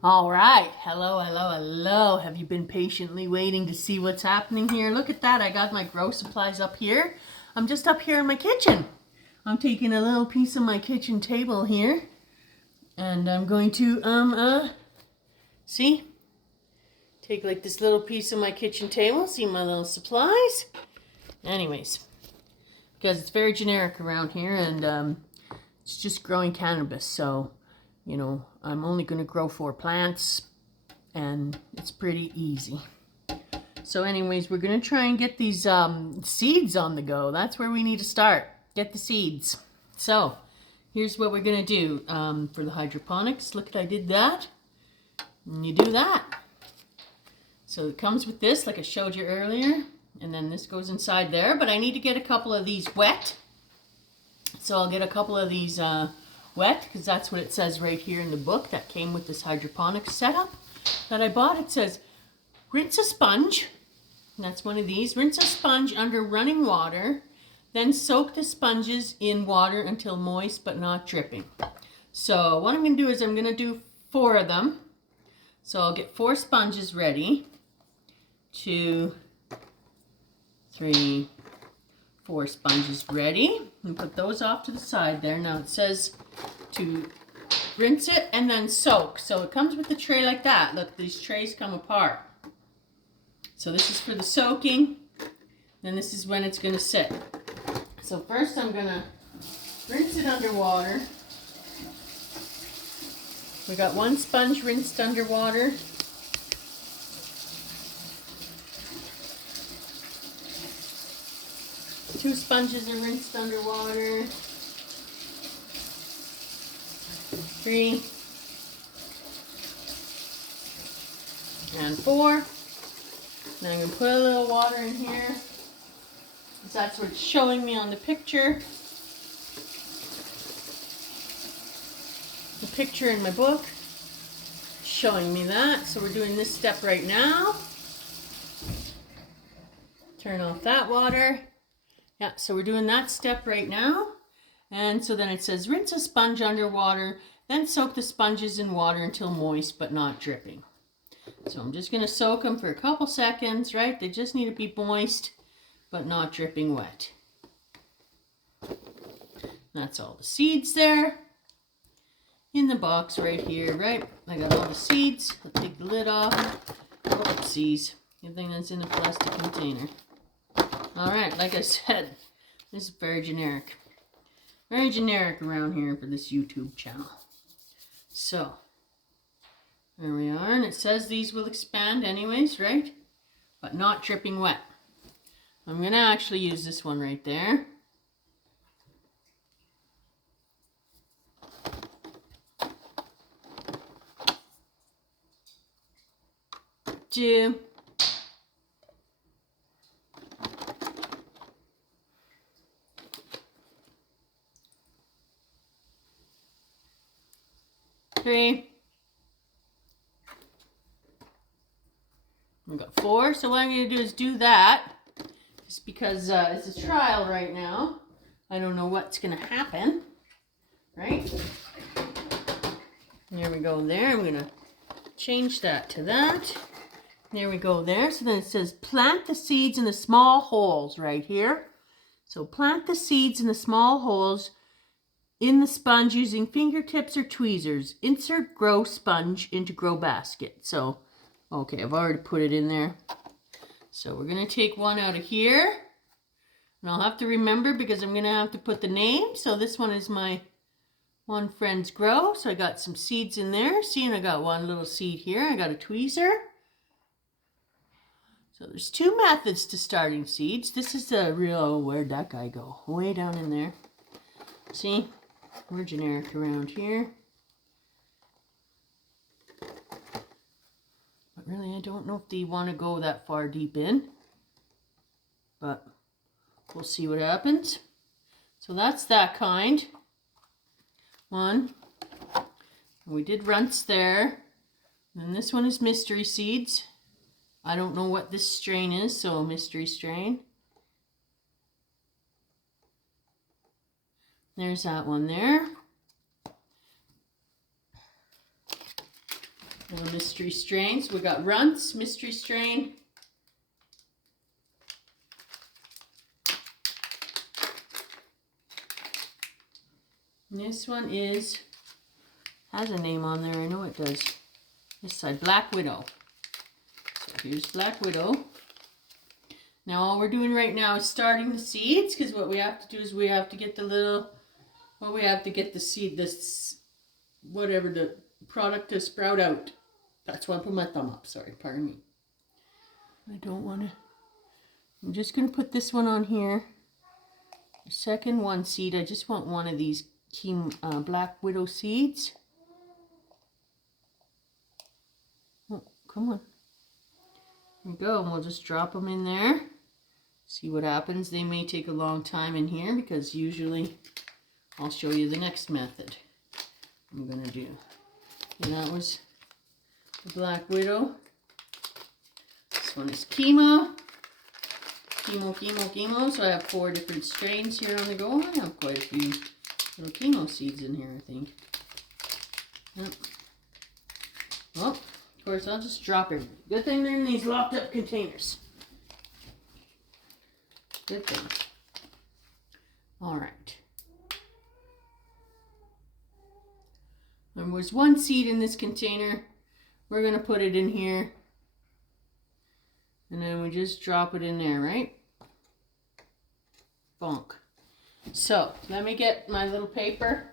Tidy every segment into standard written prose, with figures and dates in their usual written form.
All right. Hello, hello, hello. Have you been patiently waiting to see what's happening here? Look at that. I got my grow supplies up here. I'm just up here in my kitchen. I'm taking a little piece of my kitchen table here. And I'm going to, see? Take like this little piece of my kitchen table. See my little supplies? Anyways, because it's very generic around here and it's just growing cannabis. So, I'm only going to grow 4 plants and it's pretty easy. So anyways, we're going to try and get these seeds on the go. That's where we need to start. Get the seeds. So here's what we're going to do for the hydroponics. Look, I did that. And you do that. So it comes with this, like I showed you earlier. And then this goes inside there. But I need to get a couple of these wet. So I'll get a couple of these wet, because that's what it says right here in the book that came with this hydroponics setup that I bought. It says, rinse a sponge, and that's one of these, rinse a sponge under running water, then soak the sponges in water until moist but not dripping. So what I'm going to do is I'm going to do 4 of them. So I'll get 4 sponges ready. 2, 3, 4 sponges ready, and put those off to the side there. Now it says to rinse it and then soak. So it comes with the tray like that. Look, these trays come apart. So this is for the soaking, then this is when it's going to sit. So first I'm going to rinse it under water. We got 1 sponge rinsed under water. Two sponges are rinsed underwater. 3 and 4. Then I'm going to put a little water in here, because that's what it's showing me on the picture. The picture in my book showing me that. So we're doing this step right now. Turn off that water. Yeah, so we're doing that step right now. And so then it says rinse a sponge under water, then soak the sponges in water until moist but not dripping. So I'm just going to soak them for a couple seconds, right? They just need to be moist but not dripping wet. That's all the seeds there in the box right here, right? I got all the seeds. I'll take the lid off. Oopsies. Everything that's in a plastic container. Alright, like I said, this is very generic. Very generic around here for this YouTube channel. So, there we are. And it says these will expand anyways, right? But not dripping wet. I'm going to actually use this one right there. Two. 3. We've got 4. So what I'm going to do is do that. Just because it's a trial right now. I don't know what's going to happen. Right? There we go there. I'm going to change that to that. There we go there. So then it says plant the seeds in the small holes right here. So plant the seeds in the small holes in the sponge using fingertips or tweezers. Insert grow sponge into grow basket. So, okay, I've already put it in there. So we're going to take one out of here. And I'll have to remember because I'm going to have to put the name. So this one is my One Friend's Grow. So I got some seeds in there. See, and I got one little seed here. I got a tweezer. So there's 2 methods to starting seeds. This is the real, where'd that guy go? Way down in there. See? We're generic around here. But really, I don't know if they want to go that far deep in. But we'll see what happens. So that's that kind. 1. We did runts there. And this one is mystery seeds. I don't know what this strain is, so mystery strain. There's that one there. More mystery strains. We got Runts, mystery strain. And this one has a name on there. I know it does. This side, Black Widow. So here's Black Widow. Now all we're doing right now is starting the seeds, because what we have to do is we have to get the seed, whatever the product to sprout out. That's why I put my thumb up. Sorry, pardon me. I don't want to. I'm just going to put this one on here. The second one seed, I just want one of these Black Widow seeds. Oh, come on. There we go. And we'll just drop them in there. See what happens. They may take a long time in here because usually I'll show you the next method I'm going to do. And that was the Black Widow. This one is chemo. Chemo. So I have 4 different strains here on the go. I have quite a few little chemo seeds in here, I think. Yep. Well, of course, I'll just drop it. Good thing they're in these locked up containers. Good thing. All right. There was 1 seed in this container. We're going to put it in here. And then we just drop it in there, right? Bonk. So, let me get my little paper.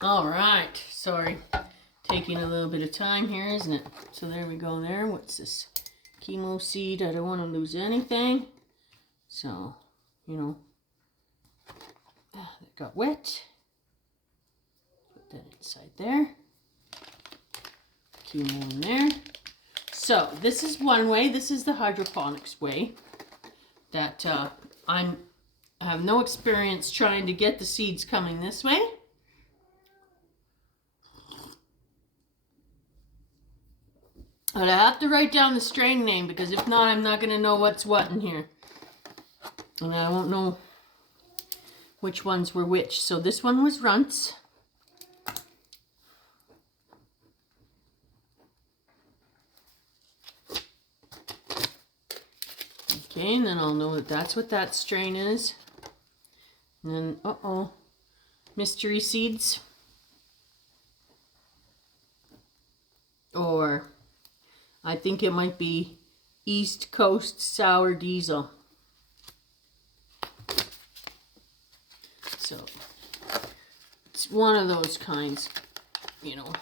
All right. Sorry. Taking a little bit of time here, isn't it? So there we go there. What's this? Chemo seed. I don't want to lose anything. So, you know. That got wet. Put that inside there. Chemo in there. So this is one way. This is the hydroponics way. That I have no experience trying to get the seeds coming this way. But I have to write down the strain name because if not, I'm not going to know what's what in here. And I won't know which ones were which. So this one was Runts. Okay, and then I'll know that that's what that strain is. And then, mystery seeds. Or I think it might be East Coast Sour Diesel. So it's one of those kinds, you know.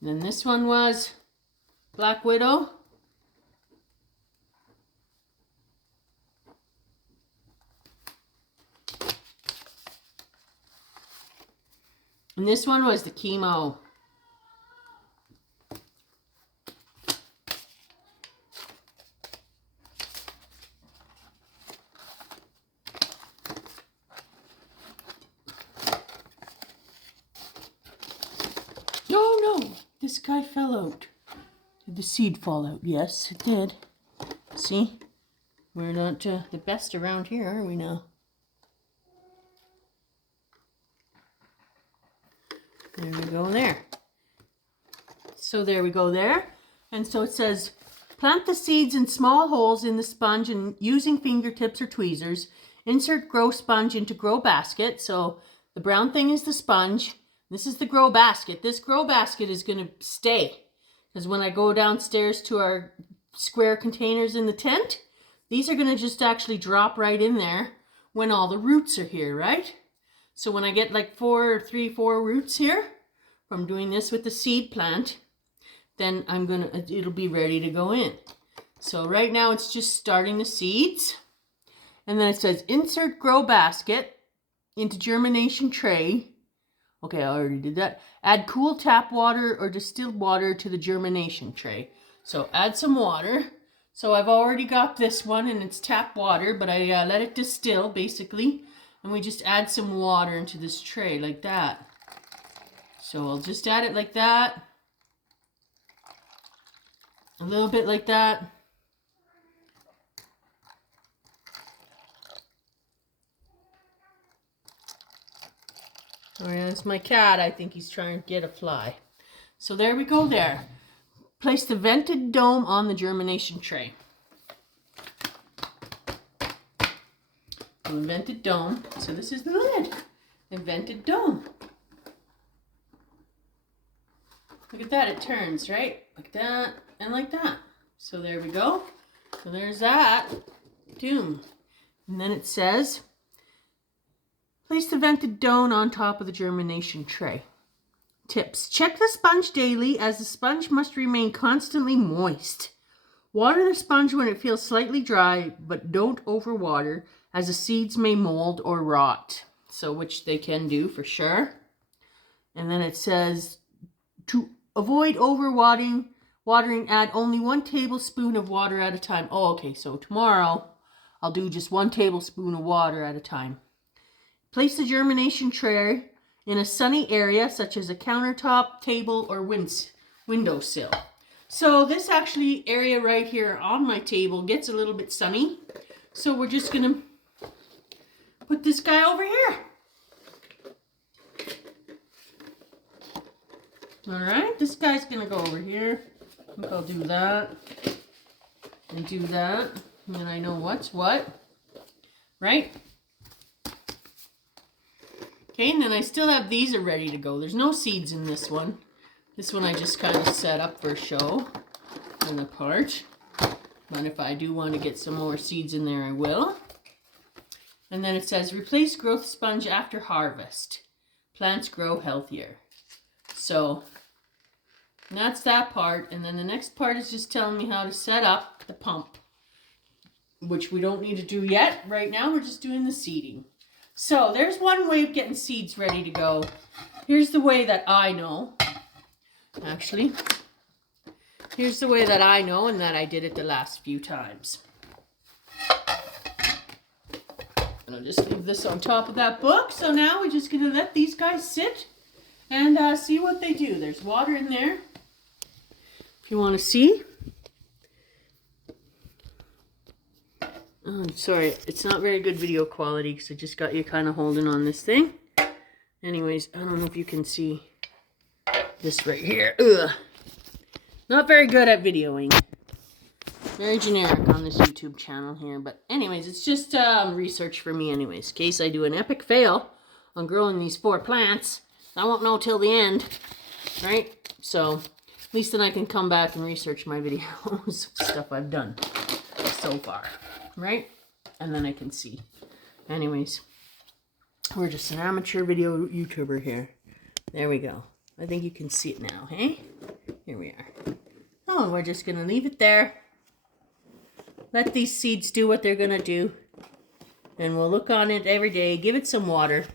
And then this one was Black Widow. And this one was the chemo. Oh no, this guy fell out. Did the seed fall out? Yes, it did. See? We're not the best around here, are we now? There we go there. So there we go there. And so it says, plant the seeds in small holes in the sponge and using fingertips or tweezers. Insert grow sponge into grow basket. So the brown thing is the sponge. This is the grow basket. This grow basket is going to stay. Because when I go downstairs to our square containers in the tent, these are going to just actually drop right in there when all the roots are here, right? So when I get like 4 roots here from doing this with the seed plant, then it'll be ready to go in. So right now it's just starting the seeds. And then it says insert grow basket into germination tray. Okay, I already did that. Add cool tap water or distilled water to the germination tray. So add some water. So I've already got this one and it's tap water, but I let it distill basically. And we just add some water into this tray like that. So I'll just add it like that. A little bit like that. Or that's my cat. I think he's trying to get a fly. So there we go there. Place the vented dome on the germination tray. The vented dome. So this is the lid. The vented dome. Look at that. It turns, right? Like that and like that. So there we go. So there's that. Doom. And then it says, place the vented dome on top of the germination tray. Tips. Check the sponge daily as the sponge must remain constantly moist. Water the sponge when it feels slightly dry, but don't overwater as the seeds may mold or rot. So which they can do for sure. And then it says to avoid overwatering, add only 1 tablespoon of water at a time. Oh, okay. So tomorrow I'll do just 1 tablespoon of water at a time. Place the germination tray in a sunny area such as a countertop, table, or windowsill. So this actually area right here on my table gets a little bit sunny. So we're just going to put this guy over here. All right, this guy's going to go over here. I think I'll do that and do that. And then I know what's what, right? Okay, and then I still have these are ready to go. There's no seeds in this one. This one I just kind of set up for show in the part. But if I do want to get some more seeds in there, I will. And then it says, replace growth sponge after harvest. Plants grow healthier. So that's that part. And then the next part is just telling me how to set up the pump, which we don't need to do yet. Right now, we're just doing the seeding. So there's one way of getting seeds ready to go. Here's the way that I know. Actually, here's the way that I know and that I did it the last few times. And I'll just leave this on top of that book. So now we're just going to let these guys sit and see what they do. There's water in there, if you want to see. Oh, I'm sorry, it's not very good video quality because I just got you kind of holding on this thing. Anyways, I don't know if you can see this right here. Ugh. Not very good at videoing. Very generic on this YouTube channel here. But anyways, it's just research for me anyways. In case I do an epic fail on growing these 4 plants, I won't know till the end, right? So at least then I can come back and research my videos, stuff I've done so far. Right? And then I can see. Anyways, we're just an amateur video YouTuber here. There we go. I think you can see it now, hey? Here we are. Oh, we're just going to leave it there. Let these seeds do what they're going to do. And we'll look on it every day. Give it some water.